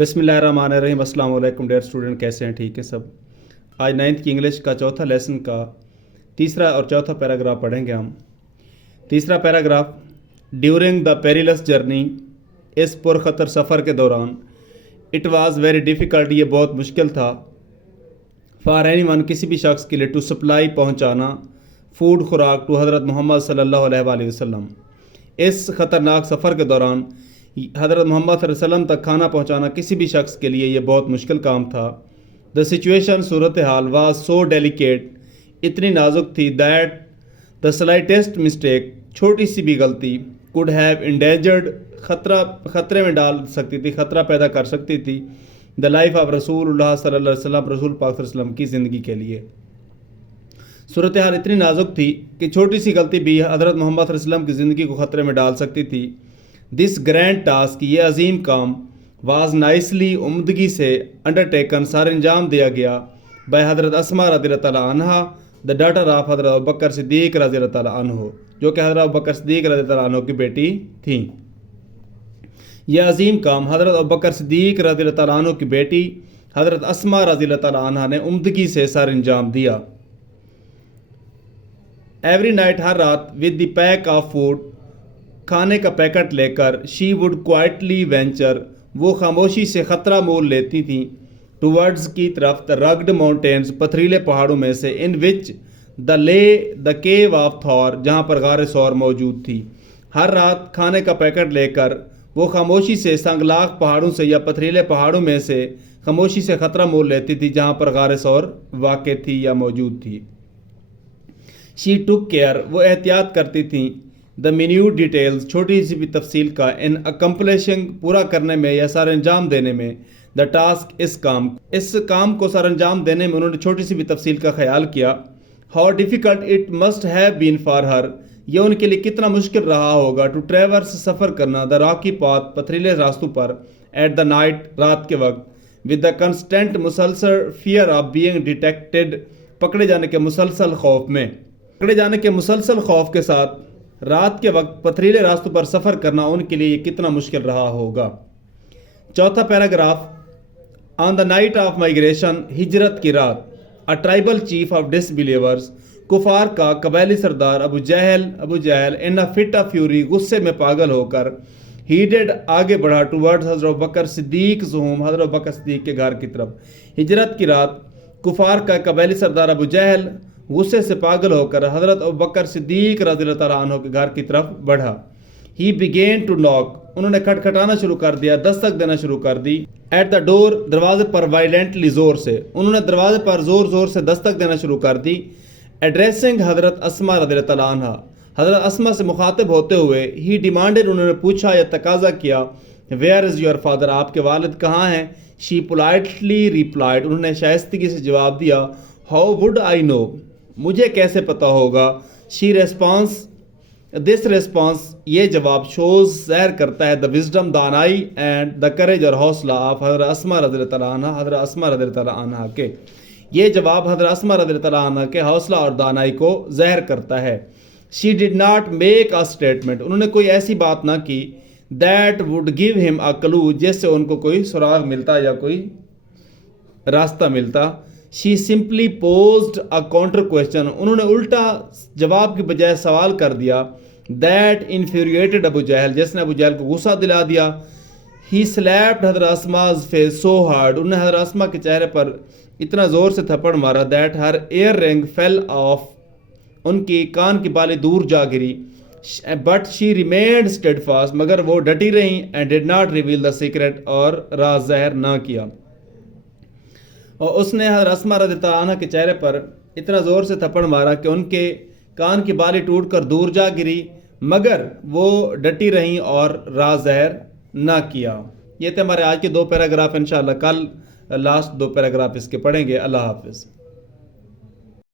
बिस्मिल्लाहिर्रहमानिर्रहीम। अस्सलाम वालेकुम डियर स्टूडेंट, कैसे हैं? ठीक है सब। आज 9th की इंग्लिश का चौथा लेसन का तीसरा और चौथा पैराग्राफ पढ़ेंगे हम। तीसरा paragraph, during the perilous journey, इस पुरखतर सफ़र के दौरान, इट वाज़ वेरी डिफ़िकल्ट, ये बहुत मुश्किल था, फॉर एनीवन, किसी भी शख्स के लिए, टू सप्लाई, पहुँचाना, फूड, खुराक, टू हज़रत मोहम्मद सल्लल्लाहु अलैहि वसल्लम, इस ख़तरनाक सफ़र के दौरान हज़रत मोहम्मद सल्लल्लाहु अलैहि वसल्लम तक खाना पहुँचाना किसी भी शख्स के लिए ये बहुत मुश्किल काम था। The situation, Surat hall, was so delicate, इतनी नाजुक थी, दैट द स्लाइटेस्ट मिस्टेक, छोटी सी भी गलती, कुड हैव इंडेंजर्ड, खतरे में डाल सकती थी, खतरा पैदा कर सकती थी, द लाइफ ऑफ रसूलुल्लाह सल्लल्लाहु अलैहि वसल्लम, रसूल पाक सल्लल्लाहु अलैहि वसल्लम की ज़िंदगी के लिए। सूरत हाल इतनी नाजुक थी कि छोटी सी गलती भी हज़रत मोहम्मद सल्लल्लाहु अलैहि वसल्लम की ज़िंदगी को ख़तरे में डाल सकती थी। दिस ग्रैंड टास्क, ये अजीम काम, वाज नाइसली, उम्दगी से, अंडरटेकन, सर अंजाम दिया गया, बाय हज़रत अस्मा रज़ियल्लाहु तआला अन्हा, द डॉटर ऑफ हज़रत अबू बकर सिद्दीक़ रज़ियल्लाहु तआला अन्हु, जो कि हज़रत अबू बकर सिद्दीक़ रज़ियल्लाहु तआला अन्हु की बेटी थी। यह अजीम काम हज़रत अबू बकर सिद्दीक़ रज़ियल्लाहु तआला अन्हु की बेटी हज़रत अस्मा रज़ियल्लाहु तआला अन्हा ने उम्दगी से सर अंजाम दिया। एवरी नाइट, हर रात, with the pack of food, खाने का पैकेट लेकर, शी वुड क्वाइटली वेंचर, वो खामोशी से ख़तरा मोल लेती थी, टूवर्ड्स की तरफ, द रग्ड माउंटेन्स, पथरीले पहाड़ों में से, in which the cave of Thawr, जहाँ पर गार सौर मौजूद थी। हर रात खाने का पैकेट लेकर वो खामोशी से संगलाख पहाड़ों से या पथरीले पहाड़ों में से खामोशी से ख़तरा मोल लेती थी, जहाँ पर गार सौर वाक़ थी या मौजूद थी। शी टुक केयर, वो एहतियात करती थी, द मिन्यूट डिटेल्स, छोटी सी भी तफसील का, इन अकम्पलिशिंग, पूरा करने में या सर अंजाम देने में, द टास्क, इस काम को सर अंजाम देने में उन्होंने छोटी सी भी तफसील का ख्याल किया। How difficult it must have been for her, यह उनके लिए कितना मुश्किल रहा होगा, टू ट्रेवर्स, सफ़र करना, द रॉकी पाथ, पथरीले रास्तों पर, एट द नाइट, रात के वक्त, विद द कंस्टेंट, मुसलसल, फियर ऑफ बीइंग डिटेक्टेड, पकड़े जाने के मुसलसल खौफ के साथ रात के वक्त पथरीले रास्तों पर सफ़र करना उनके लिए कितना मुश्किल रहा होगा। चौथा paragraph, on the night of migration, हिजरत की रात, a tribal chief of disbelievers, कुफार का कबायली सरदार Abu Jahl in a fit of fury, गुस्से में पागल होकर, हीडेड, आगे बढ़ा, टूवर्ड्स हज़रत बकर सिद्दीक़ ज़ुहूम, हज़रत बकर सिद्दीक़ के घर की तरफ। हिजरत की रात, कुफार का कबायली सरदार अबू जहल गुस्से से पागल होकर हज़रत अबू बकर सिद्दीक़ रज़ियल्लाहु तआला अन्हु के घर की तरफ बढ़ा। ही बिगेन टू नॉक, उन्होंने खटखटाना शुरू कर दिया, दस्तक देना शुरू कर दी। एट द डोर, दरवाजे पर, वायलेंटली, ज़ोर से, उन्होंने दरवाजे पर ज़ोर से दस्तक देना शुरू कर दी। एड्रेसिंग हज़रत अस्मा रज़ियल्लाहु तआला अन्हा, हज़रत अस्मा से मुखातिब होते हुए, ही डिमांडेड, उन्होंने पूछा या तकाजा किया, वेयर इज़ योर फादर, आपके वालिद कहाँ हैं? शी पोलाइटली रिप्लाइड, उन्होंने शाइस्तगी से जवाब दिया, हाउ वुड आई नो, मुझे कैसे पता होगा। शी रेस्पॉन्स, दिस रेस्पॉन्स, ये जवाब, शोज़, ज़ाहिर करता है, द विजडम, दानाई, एंड द करेज, और हौसला, ऑफ हज़रत अस्मा रज़ियल्लाहु तआला अन्हा, हज़रत अस्मा रज़ियल्लाहु तआला अन्हा के, ये जवाब हज़रत अस्मा रज़ियल्लाहु तआला अन्हा के हौसला और दानाई को ज़ाहिर करता है। She did not make a statement, उन्होंने कोई ऐसी बात ना की, that would give him a clue, जिससे उनको कोई सुराग मिलता या कोई रास्ता मिलता। She simply posed a counter question, उन्होंने उल्टा जवाब की बजाय सवाल कर दिया, दैट इन्फ्यूरिएटेड अबू जहल, जिसने अबू जहल को गुस्सा दिला दिया। ही स्लैप्ड हज़रत अस्मा's फेस सो हार्ड, उन्होंने हज़रत अस्मा के चेहरे पर इतना ज़ोर से थप्पड़ मारा, that her air ring fell off, उनकी कान की बाली दूर जा गिरी। बट शी रिमेन्ड स्टेडफास्ट, मगर वो डटी रहीं, and did not reveal the secret, और राज ज़ाहिर ना किया। और उसने हज़रत अस्मा रज़ियल्लाहु तआला अन्हा के चेहरे पर इतना ज़ोर से थप्पड़ मारा कि उनके कान की बाली टूटकर दूर जा गिरी, मगर वो डटी रहीं और राज ज़ाहिर ना किया। ये थे हमारे आज के 2 पैराग्राफ। इंशाअल्लाह कल लास्ट 2 पैराग्राफ इसके पढ़ेंगे। अल्लाह हाफ़िज़।